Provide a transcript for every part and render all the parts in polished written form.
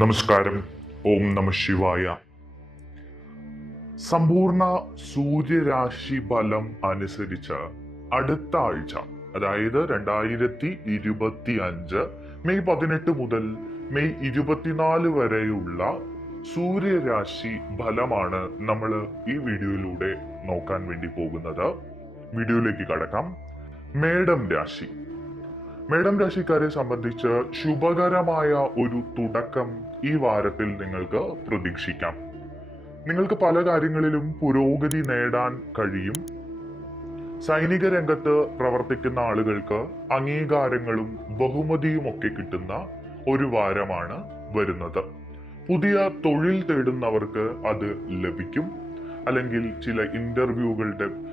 നമസ്കാരം. ഓം നമ ശിവായ. സമ്പൂർണ്ണ സൂര്യരാശി ഫലം അനുസരിച്ച് അടുത്ത ആഴ്ച, അതായത് 2025 മെയ് 18 മുതൽ മെയ് 24 വരെയുള്ള സൂര്യരാശി ഫലമാണ് നമ്മൾ ഈ വീഡിയോയിലൂടെ നോക്കാൻ വേണ്ടി പോകുന്നത്. വീഡിയോയിലേക്ക് കടക്കാം. മേടം രാശി. മേടം രാശിക്കാരെ സംബന്ധിച്ച് ശുഭകരമായ ഒരു തുടക്കം ഈ വാരത്തിൽ നിങ്ങൾക്ക് പ്രതീക്ഷിക്കാം. നിങ്ങൾക്ക് പല കാര്യങ്ങളിലും പുരോഗതി നേടാൻ കഴിയും. സൈനിക രംഗത്ത് പ്രവർത്തിക്കുന്ന ആളുകൾക്ക് അംഗീകാരങ്ങളും ബഹുമതിയും ഒക്കെ കിട്ടുന്ന ഒരു വാരമാണ് വരുന്നത്. പുതിയ തൊഴിൽ തേടുന്നവർക്ക് അത് ലഭിക്കും. അല്ലെങ്കിൽ ചില ഇന്റർവ്യൂകളുടെ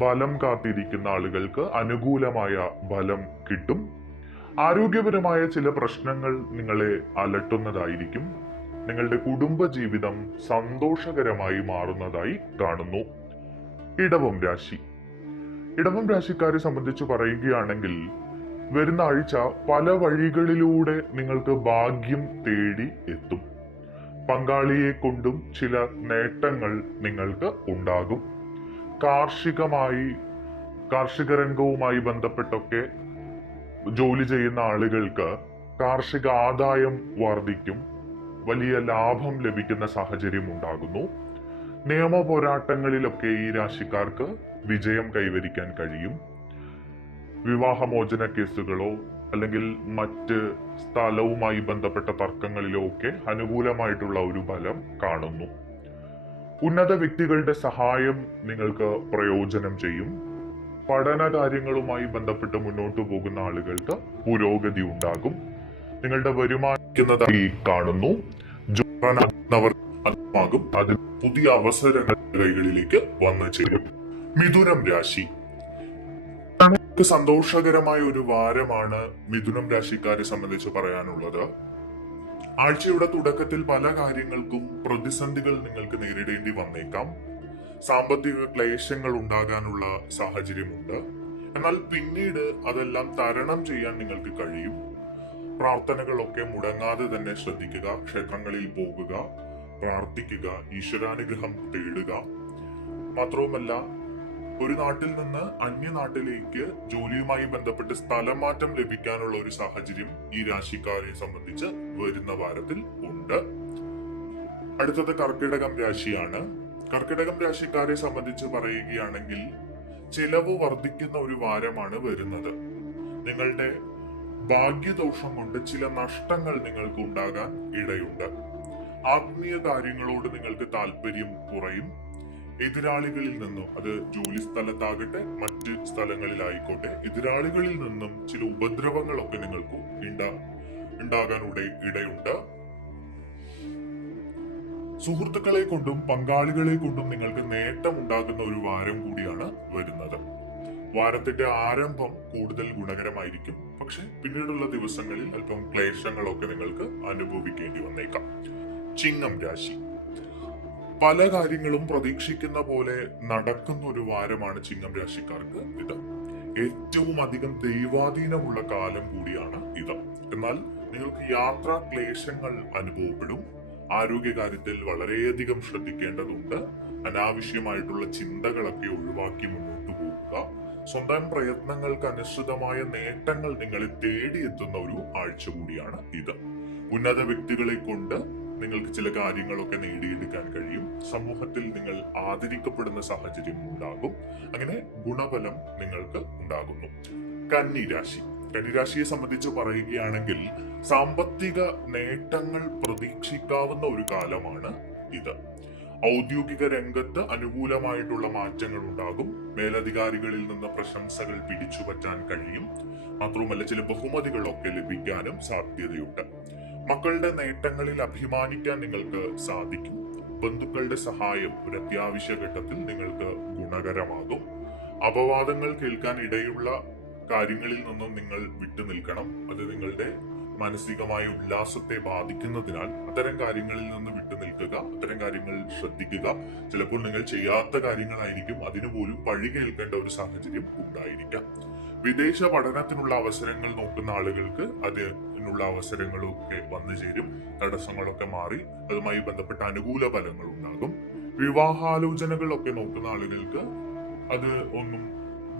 ഫലം കാത്തിരിക്കുന്ന ആളുകൾക്ക് അനുകൂലമായ ഫലം കിട്ടും. ആരോഗ്യപരമായ ചില പ്രശ്നങ്ങൾ നിങ്ങളെ അലട്ടുന്നതായിരിക്കും. നിങ്ങളുടെ കുടുംബ ജീവിതം സന്തോഷകരമായി മാറുന്നതായി കാണുന്നു. ഇടവം രാശി. ഇടവം രാശിക്കാരെ സംബന്ധിച്ച് പറയുകയാണെങ്കിൽ വരുന്ന ആഴ്ച പല വഴികളിലൂടെ നിങ്ങൾക്ക് ഭാഗ്യം തേടി എത്തും. പങ്കാളിയെ കൊണ്ടും ചില നേട്ടങ്ങൾ നിങ്ങൾക്ക് ഉണ്ടാകും. കാർഷിക രംഗവുമായി ബന്ധപ്പെട്ടൊക്കെ ജോലി ചെയ്യുന്ന ആളുകൾക്ക് കാർഷിക ആദായം വർദ്ധിക്കും. വലിയ ലാഭം ലഭിക്കുന്ന സാഹചര്യം ഉണ്ടാകുന്നു. നിയമ പോരാട്ടങ്ങളിലൊക്കെ ഈ രാശിക്കാർക്ക് വിജയം കൈവരിക്കാൻ കഴിയും. വിവാഹമോചന കേസുകളോ അല്ലെങ്കിൽ മറ്റ് സ്ഥലവുമായി ബന്ധപ്പെട്ട തർക്കങ്ങളിലോ ഒക്കെ അനുകൂലമായിട്ടുള്ള ഒരു ഫലം കാണുന്നു. ഉന്നത വ്യക്തികളുടെ സഹായം നിങ്ങൾക്ക് പ്രയോജനം ചെയ്യും. പഠന കാര്യങ്ങളുമായി മുന്നോട്ടു പോകുന്ന ആളുകൾക്ക് പുരോഗതി ഉണ്ടാകും. നിങ്ങളുടെ വരുമാനമായി കാണുന്നു. അതിൽ പുതിയ അവസരങ്ങൾ കൈകളിലേക്ക് വന്നു ചേരും. മിഥുനം രാശി. സന്തോഷകരമായ ഒരു വാരമാണ് മിഥുനം രാശിക്കാരെ സംബന്ധിച്ച് പറയാനുള്ളത്. ആഴ്ചയുടെ തുടക്കത്തിൽ പല കാര്യങ്ങൾക്കും പ്രതിസന്ധികൾ നിങ്ങൾക്ക് നേരിടേണ്ടി വന്നേക്കാം. സാമ്പത്തിക ക്ലേശങ്ങൾ ഉണ്ടാകാനുള്ള സാഹചര്യമുണ്ട്. എന്നാൽ പിന്നീട് അതെല്ലാം തരണം ചെയ്യാൻ നിങ്ങൾക്ക് കഴിയും. പ്രാർത്ഥനകളൊക്കെ മുടങ്ങാതെ തന്നെ ശ്രദ്ധിക്കുക. ക്ഷേത്രങ്ങളിൽ പോകുക, പ്രാർത്ഥിക്കുക, ഈശ്വരാനുഗ്രഹം തേടുക. മാത്രവുമല്ല, ഒരു നാട്ടിൽ നിന്ന് അന്യനാട്ടിലേക്ക് ജോലിയുമായി ബന്ധപ്പെട്ട് സ്ഥലം മാറ്റം ലഭിക്കാനുള്ള ഒരു സാഹചര്യം ഈ രാശിക്കാരെ സംബന്ധിച്ച് വരുന്ന വാരത്തിൽ ഉണ്ട്. അടുത്തത് കർക്കിടകം രാശിയാണ്. കർക്കിടകം രാശിക്കാരെ സംബന്ധിച്ച് പറയുകയാണെങ്കിൽ ചിലവ് വർദ്ധിക്കുന്ന ഒരു വാരമാണ് വരുന്നത്. നിങ്ങളുടെ ഭാഗ്യദോഷം കൊണ്ട് ചില നഷ്ടങ്ങൾ നിങ്ങൾക്ക് ഉണ്ടാകാൻ ഇടയുണ്ട്. ആത്മീയ കാര്യങ്ങളോട് നിങ്ങൾക്ക് താല്പര്യം കുറയും. എതിരാളികളിൽ നിന്നും, അത് ജോലി സ്ഥലത്താകട്ടെ മറ്റ് സ്ഥലങ്ങളിലായിക്കോട്ടെ, എതിരാളികളിൽ നിന്നും ചില ഉപദ്രവങ്ങളൊക്കെ നിങ്ങൾക്ക് ഉണ്ടാകാൻ ഇടയുണ്ട്. സുഹൃത്തുക്കളെ കൊണ്ടും പങ്കാളികളെ കൊണ്ടും നിങ്ങൾക്ക് നേട്ടം ഉണ്ടാകുന്ന ഒരു വാരം കൂടിയാണ് വരുന്നത്. വാരത്തിന്റെ ആരംഭം കൂടുതൽ ഗുണകരമായിരിക്കും. പക്ഷെ പിന്നീടുള്ള ദിവസങ്ങളിൽ അല്പം ക്ലേശങ്ങളൊക്കെ നിങ്ങൾക്ക് അനുഭവിക്കേണ്ടി വന്നേക്കാം. ചിങ്ങം രാശി. പല കാര്യങ്ങളും പ്രതീക്ഷിക്കുന്ന പോലെ നടക്കുന്ന ഒരു വാരമാണ് ചിങ്ങം രാശിക്കാർക്ക് ഇത്. ഏറ്റവും അധികം ദൈവാധീനമുള്ള കാലം കൂടിയാണ് ഇത്. എന്നാൽ നിങ്ങൾക്ക് യാത്രാ ക്ലേശങ്ങൾ അനുഭവപ്പെടും. ആരോഗ്യകാര്യത്തിൽ വളരെയധികം ശ്രദ്ധിക്കേണ്ടതുണ്ട്. അനാവശ്യമായിട്ടുള്ള ചിന്തകളൊക്കെ ഒഴിവാക്കി മുന്നോട്ട് പോവുക. സ്വന്തം പ്രയത്നങ്ങൾക്ക് അനുസൃതമായ നേട്ടങ്ങൾ നിങ്ങളെ തേടിയെത്തുന്ന ഒരു ആഴ്ച കൂടിയാണ് ഇത്. ഉന്നത വ്യക്തികളെ കൊണ്ട് നിങ്ങൾക്ക് ചില കാര്യങ്ങളൊക്കെ നേടിയെടുക്കാൻ കഴിയും. സമൂഹത്തിൽ നിങ്ങൾ ആദരിക്കപ്പെടുന്ന സാഹചര്യം ഉണ്ടാകും. അങ്ങനെ ഗുണഫലം നിങ്ങൾക്ക് ഉണ്ടാകുന്നു. കന്നിരാശി. കന്നിരാശിയെ സംബന്ധിച്ച് പറയുകയാണെങ്കിൽ സാമ്പത്തിക നേട്ടങ്ങൾ പ്രതീക്ഷിക്കാവുന്ന ഒരു കാലമാണ് ഇത്. ഔദ്യോഗിക രംഗത്ത് അനുകൂലമായിട്ടുള്ള മാറ്റങ്ങൾ ഉണ്ടാകും. മേലധികാരികളിൽ നിന്ന് പ്രശംസകൾ പിടിച്ചുപറ്റാൻ കഴിയും. മാത്രവുമല്ല, ചില ബഹുമതികളൊക്കെ ലഭിക്കാനും സാധ്യതയുണ്ട്. മക്കളുടെ നേട്ടങ്ങളിൽ അഭിമാനിക്കാൻ നിങ്ങൾക്ക് സാധിക്കും. ബന്ധുക്കളുടെ സഹായം ഒരു അത്യാവശ്യ ഘട്ടത്തിൽ നിങ്ങൾക്ക് ഗുണകരമാകും. അപവാദങ്ങൾ കേൾക്കാൻ ഇടയുള്ള കാര്യങ്ങളിൽ നിന്നും നിങ്ങൾ വിട്ടുനിൽക്കണം. അത് നിങ്ങളുടെ മാനസികമായ ഉല്ലാസത്തെ ബാധിക്കുന്നതിനാൽ അത്തരം കാര്യങ്ങളിൽ നിന്ന് വിട്ടുനിൽക്കുക. അത്തരം കാര്യങ്ങൾ ശ്രദ്ധിക്കുക. ചിലപ്പോൾ നിങ്ങൾ ചെയ്യാത്ത കാര്യങ്ങളായിരിക്കും, അതിനുപോലും പഴി കേൾക്കേണ്ട ഒരു സാഹചര്യം ഉണ്ടായിരിക്കാം. വിദേശ പഠനത്തിനുള്ള അവസരങ്ങൾ നോക്കുന്ന ആളുകൾക്ക് അത് വിവാഹത്തിനുള്ള അവസരങ്ങളും ഒക്കെ വന്നു ചേരും. തടസ്സങ്ങളൊക്കെ മാറി അതുമായി ബന്ധപ്പെട്ട അനുകൂല ഫലങ്ങൾ ഉണ്ടാകും. വിവാഹാലോചനകളൊക്കെ നോക്കുന്ന ആളുകൾക്ക് അത് ഒന്നും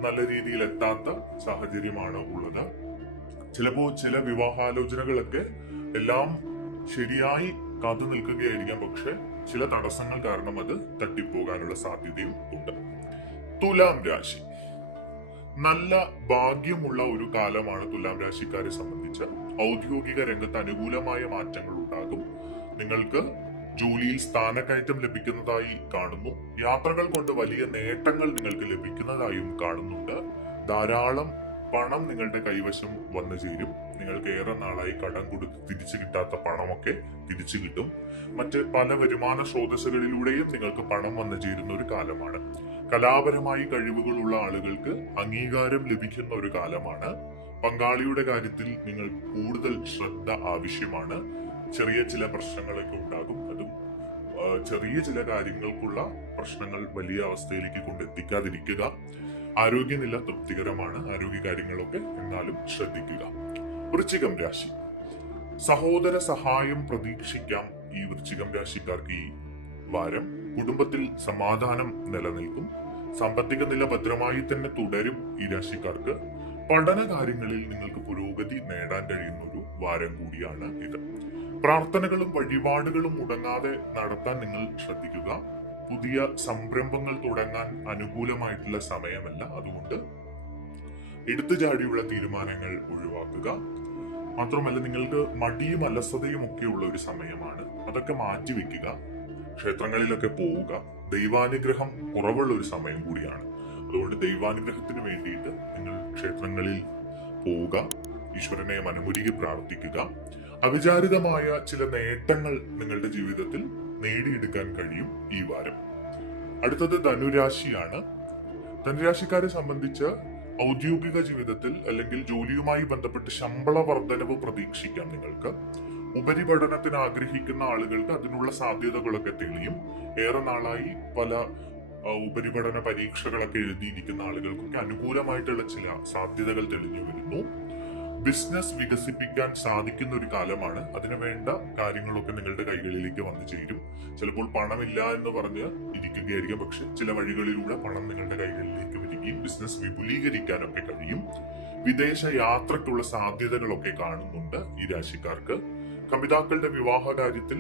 നല്ല രീതിയിൽ എത്താത്ത സാഹചര്യമാണ് ഉള്ളത്. ചിലപ്പോ ചില വിവാഹാലോചനകളൊക്കെ എല്ലാം ശരിയായി കാത്തു നിൽക്കുകയായിരിക്കാം, പക്ഷെ ചില തടസ്സങ്ങൾ കാരണം അത് തട്ടിപ്പോകാനുള്ള സാധ്യതയും ഉണ്ട്. തുലാം രാശി നല്ല ഭാഗ്യമുള്ള ഒരു കാലമാണ് തുലാം രാശിക്കാരെ സംബന്ധിച്ച്. ഔദ്യോഗിക രംഗത്ത് അനുകൂലമായ മാറ്റങ്ങൾ ഉണ്ടാകും. നിങ്ങൾക്ക് ജോലിയിൽ സ്ഥാനക്കയറ്റം ലഭിക്കുന്നതായി കാണുന്നു. യാത്രകൾ കൊണ്ട് വലിയ നേട്ടങ്ങൾ നിങ്ങൾക്ക് ലഭിക്കുന്നതായും കാണുന്നുണ്ട്. ധാരാളം പണം നിങ്ങളുടെ കൈവശം വന്നു ചേരും. നിങ്ങൾക്ക് ഏറെ നാളായി കടം കൊടുത്ത് തിരിച്ചു കിട്ടാത്ത പണമൊക്കെ തിരിച്ചു കിട്ടും. മറ്റ് പല വരുമാന സ്രോതസ്സുകളിലൂടെയും നിങ്ങൾക്ക് പണം വന്നു ചേരുന്ന ഒരു കാലമാണ്. കലാപരമായി കഴിവുകളുള്ള ആളുകൾക്ക് അംഗീകാരം ലഭിക്കുന്ന ഒരു കാലമാണ്. പങ്കാളിയുടെ കാര്യത്തിൽ നിങ്ങൾ കൂടുതൽ ശ്രദ്ധ ആവശ്യമാണ്. ചെറിയ ചില പ്രശ്നങ്ങളൊക്കെ ഉണ്ടാകും. അതും ചെറിയ ചില കാര്യങ്ങൾക്കുള്ള പ്രശ്നങ്ങൾ വലിയ അവസ്ഥയിലേക്ക് കൊണ്ടെത്തിക്കാതിരിക്കുക. ആരോഗ്യനില തൃപ്തികരമാണ്. ആരോഗ്യ കാര്യങ്ങളൊക്കെ എന്നാലും ശ്രദ്ധിക്കുക. വൃശ്ചികം രാശി സഹോദര സഹായം പ്രതീക്ഷിക്കാം. ഈ വൃശ്ചികം രാശിക്കാർക്ക് ഈ വാരം കുടുംബത്തിൽ സമാധാനം നിലനിൽക്കും. സാമ്പത്തിക നില ഭദ്രമായി തന്നെ തുടരും. ഈ രാശിക്കാർക്ക് പഠന കാര്യങ്ങളിൽ നിങ്ങൾക്ക് പുരോഗതി നേടാൻ കഴിയുന്ന ഒരു വാരം കൂടിയാണ് ഇത്. പ്രാർത്ഥനകളും വഴിപാടുകളും മുടങ്ങാതെ നടത്താൻ നിങ്ങൾ ശ്രദ്ധിക്കുക. പുതിയ സംരംഭങ്ങൾ തുടങ്ങാൻ അനുകൂലമായിട്ടുള്ള സമയമല്ല. അതുകൊണ്ട് എടുത്തുചാടിയുള്ള തീരുമാനങ്ങൾ ഒഴിവാക്കുക. മാത്രമല്ല, നിങ്ങൾക്ക് മടിയും അലസതയും ഒക്കെ ഉള്ള ഒരു സമയമാണ്. അതൊക്കെ മാറ്റിവെക്കുക. ക്ഷേത്രങ്ങളിലൊക്കെ പോവുക. ദൈവാനുഗ്രഹം കുറവുള്ള ഒരു സമയം കൂടിയാണ്. അതുകൊണ്ട് ദൈവാനുഗ്രഹത്തിന് വേണ്ടിയിട്ട് നിങ്ങൾ ക്ഷേത്രങ്ങളിൽ പോവുക. ഈശ്വരനെ മനമുരുകി പ്രാർത്ഥിക്കുക. അവിചാരിതമായ ചില നേട്ടങ്ങൾ നിങ്ങളുടെ ജീവിതത്തിൽ നേടിയെടുക്കാൻ കഴിയും ഈ വാരം. അടുത്തത് ധനുരാശിയാണ്. ധനുരാശിക്കാരെ സംബന്ധിച്ച് ഔദ്യോഗിക ജീവിതത്തിൽ അല്ലെങ്കിൽ ജോലിയുമായി ബന്ധപ്പെട്ട് ശമ്പള വർധനവ് പ്രതീക്ഷിക്കാം. നിങ്ങൾക്ക് ഉപരിപഠനത്തിന് ആഗ്രഹിക്കുന്ന ആളുകൾക്ക് അതിനുള്ള സാധ്യതകളൊക്കെ തെളിയും. ഏറെ നാളായി പല ഉപരിപഠന പരീക്ഷകളൊക്കെ എഴുതിയിരിക്കുന്ന ആളുകൾക്കൊക്കെ അനുകൂലമായിട്ടുള്ള ചില സാധ്യതകൾ തെളിഞ്ഞു വരുന്നു. ബിസിനസ് വികസിപ്പിക്കാൻ സാധിക്കുന്ന ഒരു കാലമാണ്. അതിനു വേണ്ട കാര്യങ്ങളൊക്കെ നിങ്ങളുടെ കൈകളിലേക്ക് വന്നു ചേരും. ചിലപ്പോൾ പണമില്ല എന്ന് പറഞ്ഞ് ഇരിക്കുകയായിരിക്കും, പക്ഷെ ചില വഴികളിലൂടെ പണം നിങ്ങളുടെ കൈകളിലേക്ക് വരികയും ബിസിനസ് വിപുലീകരിക്കാനൊക്കെ കഴിയും. വിദേശ യാത്രക്കുള്ള സാധ്യതകളൊക്കെ കാണുന്നുണ്ട് ഈ രാശിക്കാർക്ക്. കമിതാക്കളുടെ വിവാഹ കാര്യത്തിൽ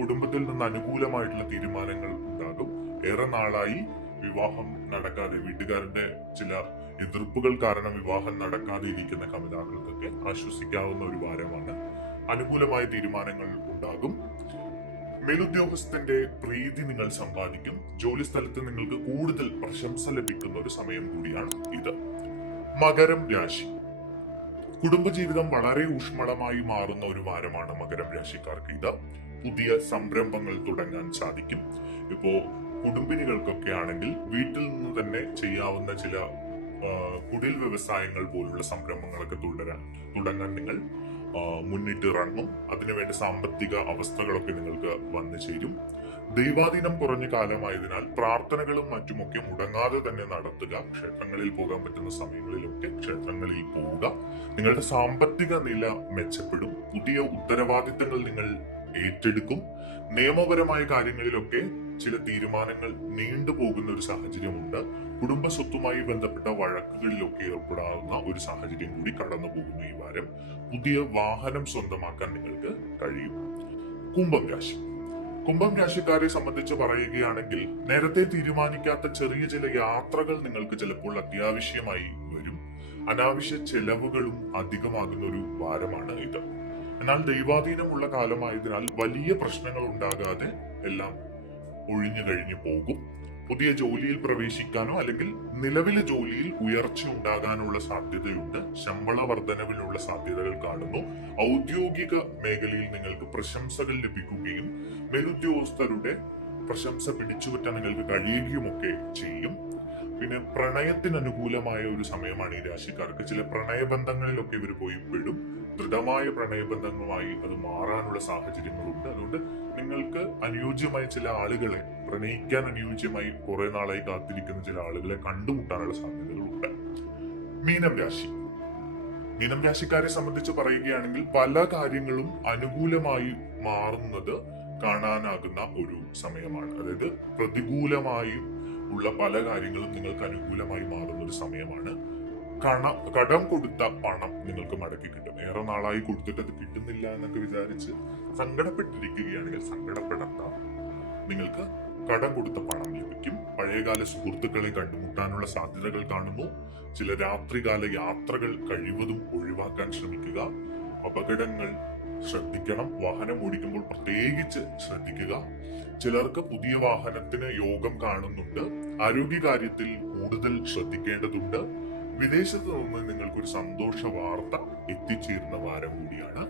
കുടുംബത്തിൽ നിന്ന് അനുകൂലമായിട്ടുള്ള തീരുമാനങ്ങൾ ഉണ്ടാകും. ഏറെ നാളായി വിവാഹം നടക്കാതെ, വീട്ടുകാരുടെ ചില എതിർപ്പുകൾ കാരണം വിവാഹം നടക്കാതെ ഇരിക്കുന്ന കമിതാക്കൾക്കൊക്കെ ആശ്വസിക്കാവുന്ന ഒരു വാരമാണ്. അനുകൂലമായ തീരുമാനങ്ങൾ ഉണ്ടാകും. മേലുദ്യോഗസ്ഥന്റെ പ്രീതി നിങ്ങൾ സമ്പാദിക്കും. ജോലി സ്ഥലത്ത് നിങ്ങൾക്ക് കൂടുതൽ പ്രശംസ ലഭിക്കുന്ന ഒരു സമയം കൂടിയാണ് ഇത്. മകരം രാശി കുടുംബജീവിതം വളരെ ഊഷ്മളമായി മാറുന്ന ഒരു വാരമാണ് മകരം രാശിക്കാർക്ക് ഇത്. പുതിയ സംരംഭങ്ങൾ തുടങ്ങാൻ സാധിക്കും. ഇപ്പോ കുടുംബിനികൾക്കൊക്കെ ആണെങ്കിൽ വീട്ടിൽ നിന്ന് തന്നെ ചെയ്യാവുന്ന ചില കുടിൽ വ്യവസായങ്ങൾ പോലുള്ള സംരംഭങ്ങളൊക്കെ തുടങ്ങാൻ നിങ്ങൾ മുന്നിട്ടിറങ്ങും. അതിനുവേണ്ട സാമ്പത്തിക അവസ്ഥകളൊക്കെ നിങ്ങൾക്ക് വന്നു ചേരും. ദൈവാധീനം കുറഞ്ഞ കാലമായതിനാൽ പ്രാർത്ഥനകളും മറ്റുമൊക്കെ മുടങ്ങാതെ തന്നെ നടത്തുക. ക്ഷേത്രങ്ങളിൽ പോകാൻ പറ്റുന്ന സമയങ്ങളിലൊക്കെ ക്ഷേത്രങ്ങളിൽ പോവുക. നിങ്ങളുടെ സാമ്പത്തിക നില മെച്ചപ്പെടും. പുതിയ ഉത്തരവാദിത്തങ്ങൾ നിങ്ങൾ ഏറ്റെടുക്കും. നിയമപരമായ കാര്യങ്ങളിലൊക്കെ ചില തീരുമാനങ്ങൾ നീണ്ടുപോകുന്ന ഒരു സാഹചര്യമുണ്ട്. കുടുംബ സ്വത്തുമായി ബന്ധപ്പെട്ട വഴക്കുകളിലൊക്കെ ഏർപ്പെടാവുന്ന ഒരു സാഹചര്യം കൂടി കടന്നു പോകുന്നു ഈ വാരം. പുതിയ വാഹനം സ്വന്തമാക്കാൻ നിങ്ങൾക്ക് കഴിയും. കുംഭം രാശി കുംഭം രാശിക്കാരെ സംബന്ധിച്ച് പറയുകയാണെങ്കിൽ നേരത്തെ തീരുമാനിക്കാത്ത ചെറിയ ചില യാത്രകൾ നിങ്ങൾക്ക് ചിലപ്പോൾ അത്യാവശ്യമായി വരും. അനാവശ്യ ചെലവുകളും അധികമാകുന്ന ഒരു വാരമാണ് ഇത്. എന്നാൽ ദൈവാധീനമുള്ള കാലമായതിനാൽ വലിയ പ്രശ്നങ്ങൾ ഉണ്ടാകാതെ എല്ലാം ഒഴിഞ്ഞു കഴിഞ്ഞു പോകും. പുതിയ ജോലിയിൽ പ്രവേശിക്കാനോ അല്ലെങ്കിൽ നിലവിലെ ജോലിയിൽ ഉയർച്ച ഉണ്ടാകാനുള്ള സാധ്യതയുണ്ട്. ശമ്പള വർധനവിനുള്ള സാധ്യതകൾ കാണുന്നു. ഔദ്യോഗിക മേഖലയിൽ നിങ്ങൾക്ക് പ്രശംസകൾ ലഭിക്കുകയും മേലുദ്യോഗസ്ഥരുടെ പ്രശംസ പിടിച്ചുപറ്റാൻ നിങ്ങൾക്ക് കഴിയുകയുമൊക്കെ ചെയ്യും. പിന്നെ പ്രണയത്തിന് അനുകൂലമായ ഒരു സമയമാണ് ഈ രാശിക്കാർക്ക്. ചില പ്രണയബന്ധങ്ങളിലൊക്കെ ഇവർ പോയി പെടും. ദൃഢമായ പ്രണയബന്ധങ്ങളുമായി അത് മാറാനുള്ള സാഹചര്യങ്ങളുണ്ട്. അതുകൊണ്ട് നിങ്ങൾക്ക് അനുയോജ്യമായ ചില ആളുകളെ, പ്രണയിക്കാൻ അനുയോജ്യമായി കുറെ നാളായി കാത്തിരിക്കുന്ന ചില ആളുകളെ കണ്ടുമുട്ടാനുള്ള സാധ്യതകളുണ്ട്. മീനം രാശി മീനം രാശിക്കാരെ സംബന്ധിച്ച് പറയുകയാണെങ്കിൽ പല കാര്യങ്ങളും അനുകൂലമായി മാറുന്നത് കാണാനാകുന്ന ഒരു സമയമാണ്. അതായത് പ്രതികൂലമായി ഉള്ള പല കാര്യങ്ങളും നിങ്ങൾക്ക് അനുകൂലമായി മാറുന്ന ഒരു സമയമാണ്. കടം കൊടുത്ത പണം നിങ്ങൾക്ക് മടക്കി കിട്ടും. ഏറെ നാളായി കൊടുത്തിട്ട് അത് കിട്ടുന്നില്ല എന്നൊക്കെ വിചാരിച്ച് സങ്കടപ്പെട്ടിരിക്കുകയാണെങ്കിൽ സങ്കടപ്പെടണ്ട. നിങ്ങൾക്ക് കടം കൊടുത്ത പണം ലഭിക്കും. പഴയകാല സുഹൃത്തുക്കളെ കണ്ടുമുട്ടാനുള്ള സാധ്യതകൾ കാണുന്നു. ചില രാത്രികാല യാത്രകൾ കഴിവതും ഒഴിവാക്കാൻ ശ്രമിക്കുക. അപകടങ്ങൾ ശ്രദ്ധിക്കണം. വാഹനം ഓടിക്കുമ്പോൾ പ്രത്യേകിച്ച് ശ്രദ്ധിക്കുക. ചിലർക്ക് പുതിയ വാഹനത്തിന് യോഗം കാണുന്നുണ്ട്. ആരോഗ്യകാര്യത്തിൽ കൂടുതൽ ശ്രദ്ധിക്കേണ്ടതുണ്ട്. വിദേശത്ത് നിന്ന് നിങ്ങൾക്കൊരു സന്തോഷ വാർത്ത എത്തിച്ചേരുന്ന വാരം കൂടിയാണ്